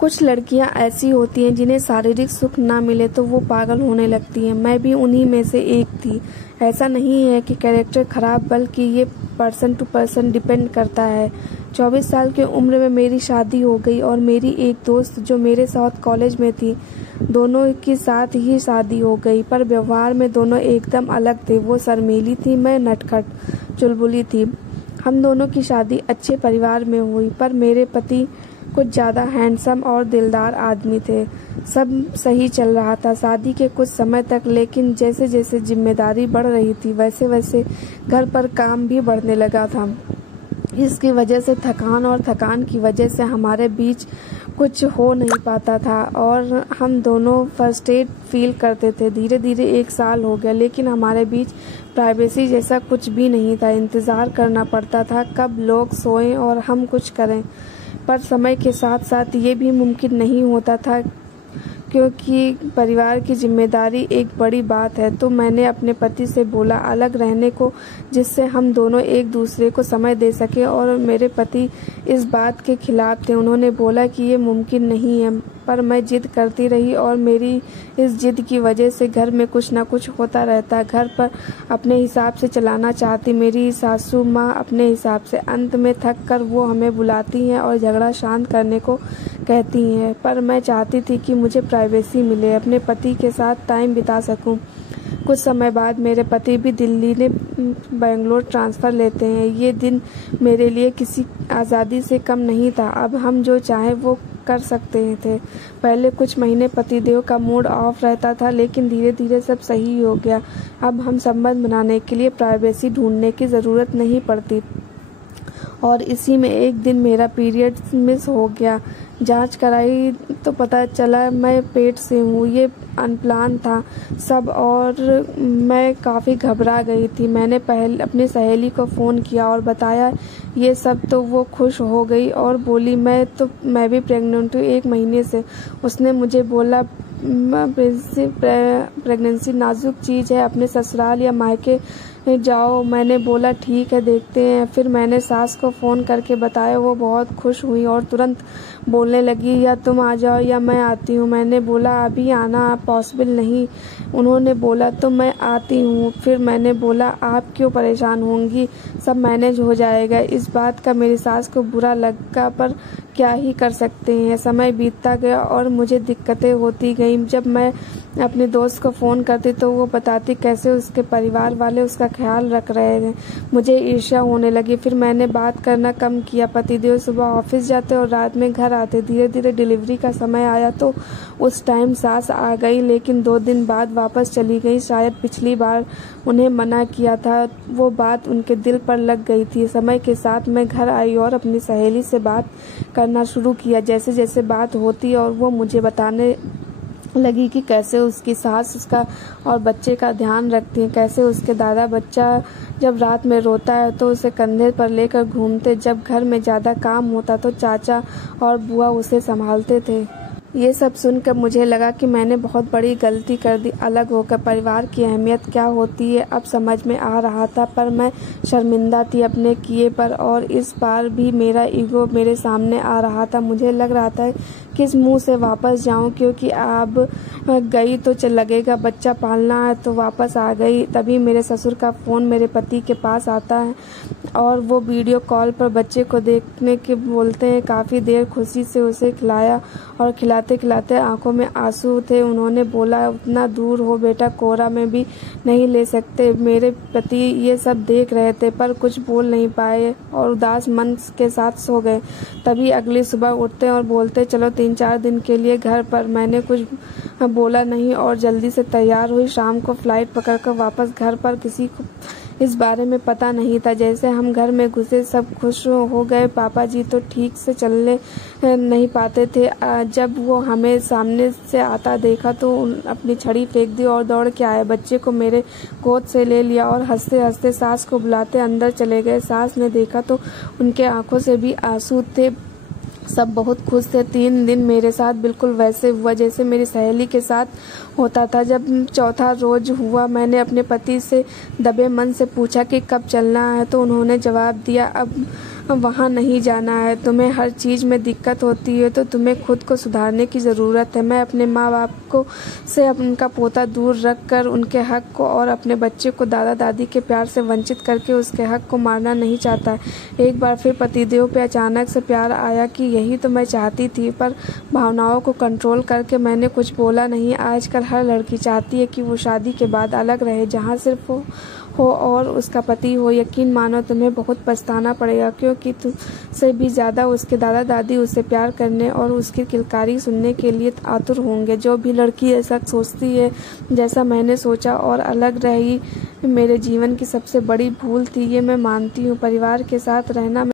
कुछ लड़कियां ऐसी होती हैं जिन्हें शारीरिक सुख ना मिले तो वो पागल होने लगती हैं। मैं भी उन्हीं में से एक थी। ऐसा नहीं है कि कैरेक्टर खराब, बल्कि ये पर्सन टू पर्सन डिपेंड करता है। 24 साल की उम्र में मेरी शादी हो गई और मेरी एक दोस्त जो मेरे साथ कॉलेज में थी, दोनों की साथ ही शादी हो गई। पर व्यवहार में दोनों एकदम अलग थे। वो शर्मीली थी, मैं नटखट चुलबुली थी। हम दोनों की शादी अच्छे परिवार में हुई, पर मेरे पति कुछ ज़्यादा हैंडसम और दिलदार आदमी थे। सब सही चल रहा था शादी के कुछ समय तक, लेकिन जैसे जैसे जिम्मेदारी बढ़ रही थी वैसे वैसे घर पर काम भी बढ़ने लगा था। इसकी वजह से थकान की वजह से हमारे बीच कुछ हो नहीं पाता था और हम दोनों फ्रस्ट्रेट फील करते थे। धीरे धीरे 1 साल हो गया, लेकिन हमारे बीच प्राइवेसी जैसा कुछ भी नहीं था। इंतज़ार करना पड़ता था कब लोग सोएं और हम कुछ करें। पर समय के साथ साथ ये भी मुमकिन नहीं होता था, क्योंकि परिवार की जिम्मेदारी एक बड़ी बात है। तो मैंने अपने पति से बोला अलग रहने को, जिससे हम दोनों एक दूसरे को समय दे सके, और मेरे पति इस बात के खिलाफ थे। उन्होंने बोला कि ये मुमकिन नहीं है, पर मैं जिद करती रही और मेरी इस जिद की वजह से घर में कुछ ना कुछ होता रहता। घर पर अपने हिसाब से चलाना चाहती मेरी सासू माँ अपने हिसाब से। अंत में थक कर वो हमें बुलाती हैं और झगड़ा शांत करने को कहती हैं। पर मैं चाहती थी कि मुझे प्राइवेसी मिले, अपने पति के साथ टाइम बिता सकूं। कुछ समय बाद मेरे पति भी दिल्ली ने बेंगलोर ट्रांसफ़र लेते हैं। ये दिन मेरे लिए किसी आज़ादी से कम नहीं था। अब हम जो चाहें वो कर सकते थे। पहले कुछ महीने पतिदेव का मूड ऑफ रहता था, लेकिन धीरे धीरे सब सही हो गया। अब हम संबंध बनाने के लिए प्राइवेसी ढूंढने की ज़रूरत नहीं पड़ती। और इसी में एक दिन मेरा पीरियड मिस हो गया। जांच कराई तो पता चला मैं पेट से हूँ। ये अनप्लान था सब और मैं काफ़ी घबरा गई थी। मैंने पहले अपनी सहेली को फ़ोन किया और बताया ये सब, तो वो खुश हो गई और बोली मैं भी प्रेग्नेंट हूँ 1 महीने से। उसने मुझे बोला प्रेगनेंसी नाजुक चीज़ है, अपने ससुराल या मायके जाओ। मैंने बोला ठीक है, देखते हैं। फिर मैंने सास को फ़ोन करके बताया। वो बहुत खुश हुई और तुरंत बोलने लगी या तुम आ जाओ या मैं आती हूँ। मैंने बोला अभी आना पॉसिबल नहीं। उन्होंने बोला तो मैं आती हूँ। फिर मैंने बोला आप क्यों परेशान होंगी, सब मैनेज हो जाएगा। इस बात का मेरी सास को बुरा लगा, पर क्या ही कर सकते हैं। समय बीतता गया और मुझे दिक्कतें होती गईं। जब मैं अपने दोस्त को फ़ोन करती तो वो बताती कैसे उसके परिवार वाले उसका ख्याल रख रहे थे। मुझे ईर्ष्या होने लगी। फिर मैंने बात करना कम किया। पतिदेव सुबह ऑफिस जाते और रात में घर आते। धीरे धीरे डिलीवरी का समय आया तो उस टाइम सास आ गई, लेकिन 2 दिन बाद वापस चली गई। शायद पिछली बार उन्हें मना किया था, वो बात उनके दिल पर लग गई थी। समय के साथ मैं घर आई और अपनी सहेली से बात करना शुरू किया। जैसे जैसे बात होती और वो मुझे बताने लगी कि कैसे उसकी सास उसका और बच्चे का ध्यान रखती है, कैसे उसके दादा बच्चा जब रात में रोता है तो उसे कंधे पर लेकर घूमते, जब घर में ज़्यादा काम होता तो चाचा और बुआ उसे संभालते थे। ये सब सुनकर मुझे लगा कि मैंने बहुत बड़ी गलती कर दी। अलग होकर परिवार की अहमियत क्या होती है अब समझ में आ रहा था, पर मैं शर्मिंदा थी अपने किए पर, और इस बार भी मेरा ईगो मेरे सामने आ रहा था। मुझे लग रहा था किस मुंह से वापस जाऊं, क्योंकि अब गई तो लगेगा बच्चा पालना है, तो वापस आ गई। तभी मेरे ससुर का फ़ोन मेरे पति के पास आता है और वो वीडियो कॉल पर बच्चे को देखने के बोलते हैं। काफ़ी देर खुशी से उसे खिलाया और खिलाते खिलाते आंखों में आंसू थे। उन्होंने बोला उतना दूर हो बेटा, कोरा में भी नहीं ले सकते। मेरे पति ये सब देख रहे थे पर कुछ बोल नहीं पाए और उदास मन के साथ सो गए। तभी अगली सुबह उठते और बोलते चलो 3-4 दिन के लिए घर पर। मैंने कुछ बोला नहीं और जल्दी से तैयार हुई। शाम को फ्लाइट पकड़कर वापस घर पर। किसी को इस बारे में पता नहीं था। जैसे हम घर में घुसे सब खुश हो गए। पापा जी तो ठीक से चलने नहीं पाते थे। जब वो हमें सामने से आता देखा तो अपनी छड़ी फेंक दी और दौड़ के आए, बच्चे को मेरे गोद से ले लिया और हंसते हंसते सास को बुलाते अंदर चले गए। सास ने देखा तो उनके आंखों से भी आंसू थे। सब बहुत खुश थे। 3 दिन मेरे साथ बिल्कुल वैसे हुआ जैसे मेरी सहेली के साथ होता था। जब 4था रोज हुआ, मैंने अपने पति से दबे मन से पूछा कि कब चलना है, तो उन्होंने जवाब दिया अब वहाँ नहीं जाना है। तुम्हें हर चीज़ में दिक्कत होती है तो तुम्हें खुद को सुधारने की ज़रूरत है। मैं अपने माँ बाप को से उनका पोता दूर रख कर उनके हक को और अपने बच्चे को दादा दादी के प्यार से वंचित करके उसके हक को मारना नहीं चाहता। एक बार फिर पतिदेव पे अचानक से प्यार आया कि यही तो मैं चाहती थी, पर भावनाओं को कंट्रोल करके मैंने कुछ बोला नहीं। आजकल हर लड़की चाहती है कि वो शादी के बाद अलग रहे, जहाँ सिर्फ वो हो और उसका पति हो। यकीन मानो तुम्हें बहुत पछताना पड़ेगा, क्योंकि तुमसे भी ज़्यादा उसके दादा दादी उससे प्यार करने और उसकी किलकारी सुनने के लिए आतुर होंगे। जो भी लड़की ऐसा सोचती है जैसा मैंने सोचा और अलग रही, मेरे जीवन की सबसे बड़ी भूल थी, ये मैं मानती हूँ। परिवार के साथ रहना